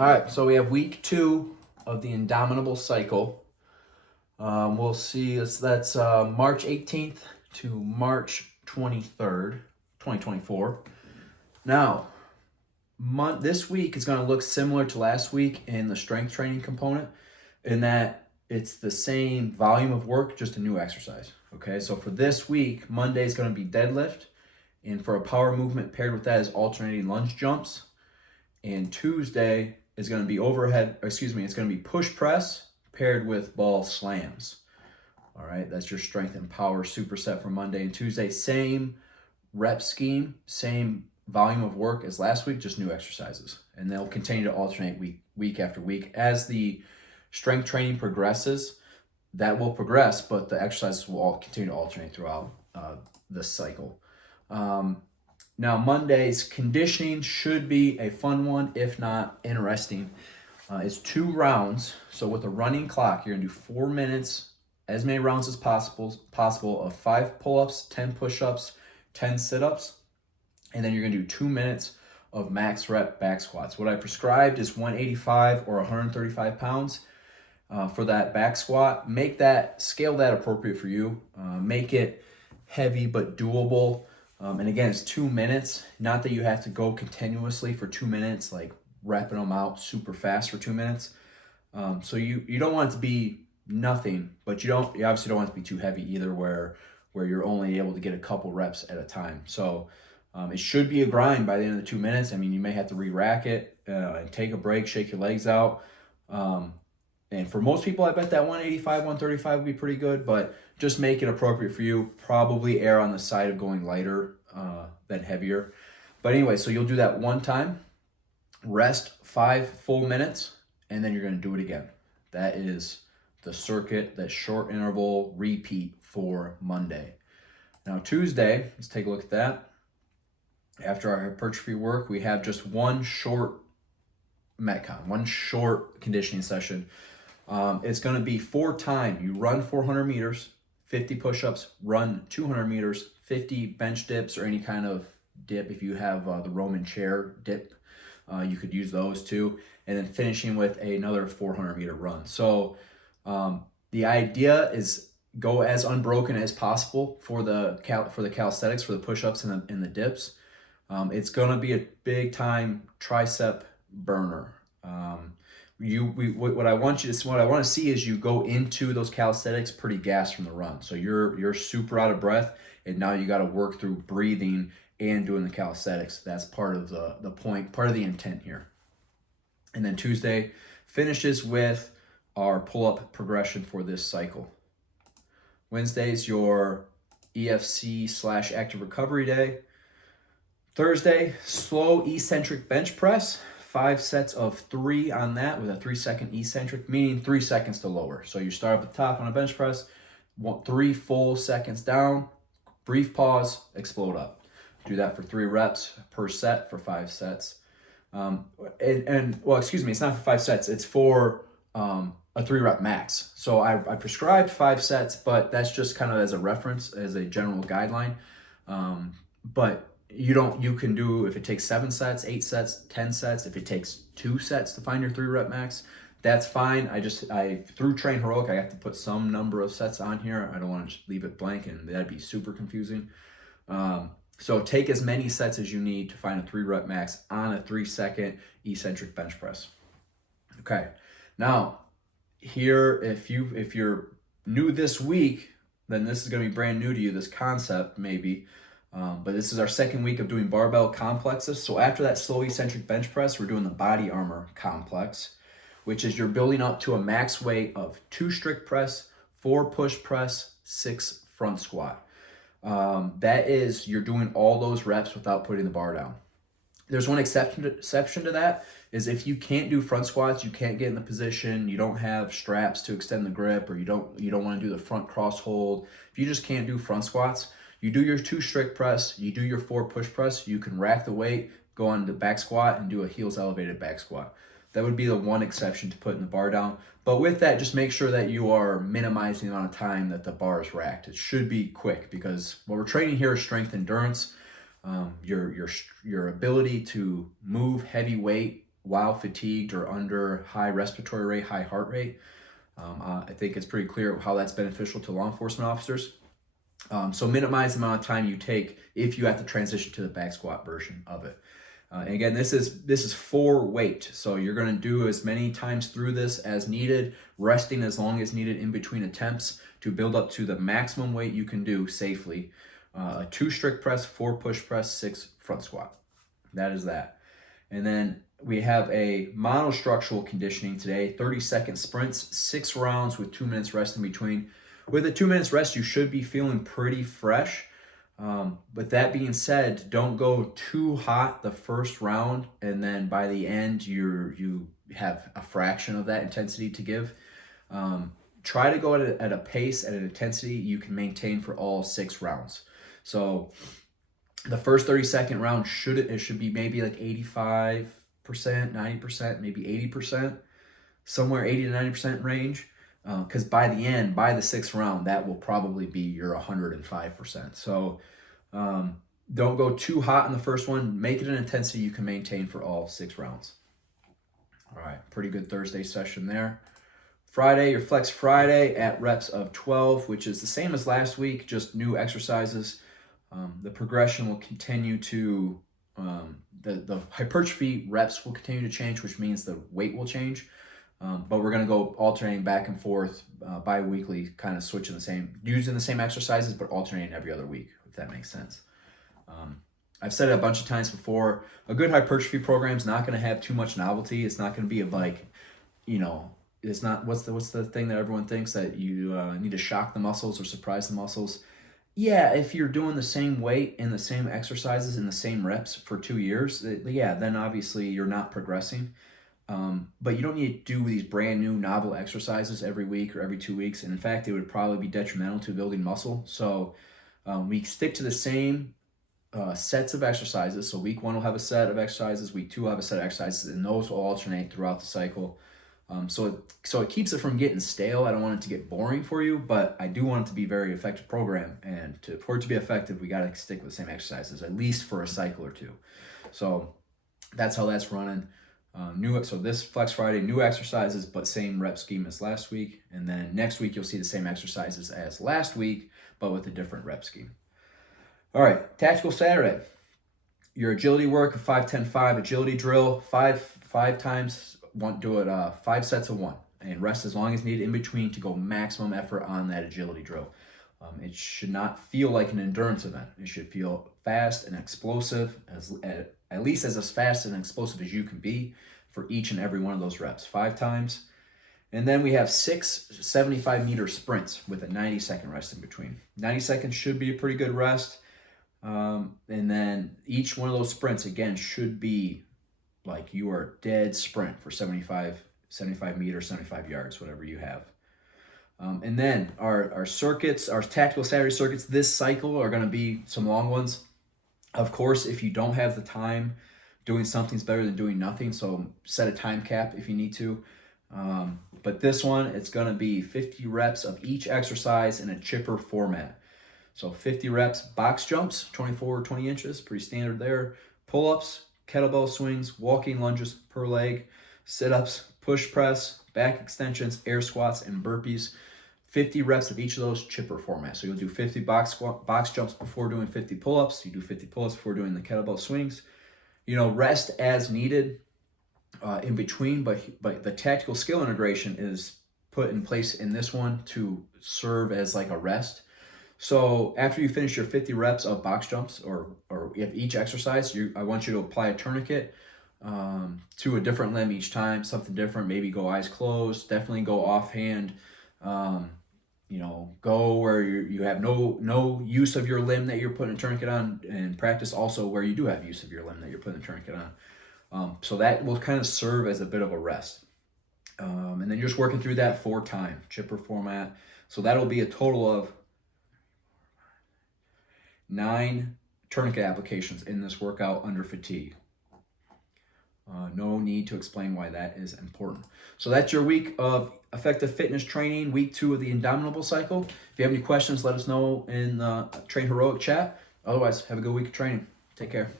All right, so we have week 2 of the Indomitable cycle. We'll see, that's March 18th to March 23rd, 2024. Now, this week is going to look similar to last week in the strength training component, in that it's the same volume of work, just a new exercise. Okay, so for this week, Monday is going to be deadlift, and for a power movement paired with that is alternating lunge jumps. And Tuesday is going to be it's going to be push press paired with ball slams. All right, that's your strength and power superset for Monday and Tuesday. Same rep scheme, same volume of work as last week, just new exercises. And they'll continue to alternate week after week. As the strength training progresses, that will progress, but the exercises will all continue to alternate throughout this cycle. Now, Monday's conditioning should be a fun one, if not interesting. It's 2 rounds. So with a running clock, you're going to do 4 minutes, as many rounds as possible of 5 pull-ups, 10 push-ups, 10 sit-ups. And then you're going to do 2 minutes of max rep back squats. What I prescribed is 185 or 135 pounds for that back squat. Scale that appropriate for you. Make it heavy but doable. And again, it's 2 minutes. Not that you have to go continuously for 2 minutes, like repping them out super fast for 2 minutes. So you don't want it to be nothing, but you obviously don't want it to be too heavy either, where you're only able to get a couple reps at a time. So it should be a grind by the end of the 2 minutes. I mean, you may have to re-rack it and take a break, shake your legs out. And for most people, I bet that 185, 135 would be pretty good, but just make it appropriate for you. Probably err on the side of going lighter than heavier. But anyway, so you'll do that one time, rest 5 full minutes, and then you're going to do it again. That is the circuit, that short interval repeat for Monday. Now, Tuesday, let's take a look at that. After our hypertrophy work, we have just one short Metcon, one short conditioning session. It's going to be 4 times. You run 400 meters, 50 push-ups, run 200 meters, 50 bench dips or any kind of dip. If you have the Roman chair dip, you could use those too. And then finishing with another 400-meter run. So the idea is go as unbroken as possible for the calisthenics, for the push-ups and the dips. It's going to be a big-time tricep burner. What I want to see is you go into those calisthenics pretty gassed from the run. So you're super out of breath, and now you got to work through breathing and doing the calisthenics. That's part of the point, part of the intent here. And then Tuesday finishes with our pull-up progression for this cycle. Wednesday's your EFC/active recovery day. Thursday, slow eccentric bench press. 5 sets of 3 on that with a 3-second eccentric, meaning 3 seconds to lower. So you start up at the top on a bench press, 3 full seconds down, brief pause, explode up. Do that for 3 reps per set for 5 sets. It's not for 5 sets. It's for a 3-rep max. So I prescribed 5 sets, but that's just kind of as a reference, as a general guideline. But you can do, if it takes 7 sets, 8 sets, 10 sets, if it takes 2 sets to find your 3-rep max, that's fine. Through Train Heroic, I have to put some number of sets on here. I don't want to just leave it blank, and that'd be super confusing. So take as many sets as you need to find a 3-rep max on a 3-second eccentric bench press. Okay. Now, here, if you're new this week, then this is going to be brand new to you, this concept maybe. But this is our 2nd week of doing barbell complexes. So after that slow eccentric bench press, we're doing the body armor complex, which is you're building up to a max weight of 2 strict press, 4 push press, 6 front squat. That is, you're doing all those reps without putting the bar down. There's one exception to that, is if you can't do front squats, you can't get in the position, you don't have straps to extend the grip, or you don't want to do the front cross hold. If you just can't do front squats, you do your 2 strict press, you do your 4 push press, you can rack the weight, go on the back squat, and do a heels elevated back squat. That would be the one exception to putting the bar down. But with that, just make sure that you are minimizing the amount of time that the bar is racked. It should be quick, because what we're training here is strength endurance. Your ability to move heavy weight while fatigued or under high respiratory rate, high heart rate. I think it's pretty clear how that's beneficial to law enforcement officers. So minimize the amount of time you take if you have to transition to the back squat version of it. And again, this is for weight. So you're going to do as many times through this as needed, resting as long as needed in between attempts to build up to the maximum weight you can do safely. 2 strict press, 4 push press, 6 front squat. That is that. And then we have a monostructural conditioning today, 30-second sprints, 6 rounds with 2 minutes rest in between. With a 2 minutes rest, you should be feeling pretty fresh. But that being said, don't go too hot the first round, and then by the end, you have a fraction of that intensity to give. Try to go at a pace, at an intensity you can maintain for all 6 rounds. So the first 30-second round should be maybe like 85%, 90%, maybe 80%, somewhere 80 to 90% range. Because by the end, by the 6th round, that will probably be your 105%. So don't go too hot in the first one. Make it an intensity you can maintain for all 6 rounds. All right, pretty good Thursday session there. Friday, your Flex Friday at reps of 12, which is the same as last week, just new exercises. The progression will continue to, the hypertrophy reps will continue to change, which means the weight will change. But we're going to go alternating back and forth bi-weekly, kind of using the same exercises, but alternating every other week, if that makes sense. I've said it a bunch of times before, a good hypertrophy program is not going to have too much novelty. It's not going to be it's not, what's the thing that everyone thinks, that you need to shock the muscles or surprise the muscles. Yeah, if you're doing the same weight and the same exercises and the same reps for 2 years, then obviously you're not progressing. But you don't need to do these brand new novel exercises every week or every 2 weeks. And in fact, it would probably be detrimental to building muscle. So we stick to the same sets of exercises. So week 1 will have a set of exercises, week 2 will have a set of exercises, and those will alternate throughout the cycle. So it keeps it from getting stale. I don't want it to get boring for you, but I do want it to be a very effective program. And for it to be effective, we got to stick with the same exercises, at least for a cycle or 2. So that's how that's running. So this Flex Friday, new exercises, but same rep scheme as last week. And then next week, you'll see the same exercises as last week, but with a different rep scheme. All right, Tactical Saturday. Your agility work, a 5-10-5 agility drill, five times. Do it 5 sets of 1, and rest as long as needed in between to go maximum effort on that agility drill. It should not feel like an endurance event. It should feel fast and explosive, at least as fast and explosive as you can be for each and every one of those reps, 5 times. And then we have 6 75-meter sprints with a 90-second rest in between. 90 seconds should be a pretty good rest. And then each one of those sprints, again, should be like you are dead sprint for 75 meters, 75 yards, whatever you have. And then our circuits, our Tactical Saturday circuits this cycle are going to be some long ones. Of course, if you don't have the time, doing something's better than doing nothing. So set a time cap if you need to. But this one, it's going to be 50 reps of each exercise in a chipper format. So 50 reps, box jumps, 24 or 20 inches, pretty standard there. Pull-ups, kettlebell swings, walking lunges per leg, sit-ups, push press, back extensions, air squats, and burpees. 50 reps of each of those chipper formats. So you'll do 50 box jumps before doing 50 pull-ups. You do 50 pull-ups before doing the kettlebell swings. Rest as needed in between, but the tactical skill integration is put in place in this one to serve as like a rest. So after you finish your 50 reps of box jumps or each exercise, I want you to apply a tourniquet to a different limb each time, something different. Maybe go eyes closed, definitely go offhand. Go where you have no use of your limb that you're putting a tourniquet on, and practice also where you do have use of your limb that you're putting a tourniquet on. So that will kind of serve as a bit of a rest. And then you're just working through that 4 times, chipper format. So that'll be a total of 9 tourniquet applications in this workout under fatigue. No need to explain why that is important. So that's your week of effective fitness training, week 2 of the Indomitable cycle. If you have any questions, let us know in the Train Heroic chat. Otherwise, have a good week of training. Take care.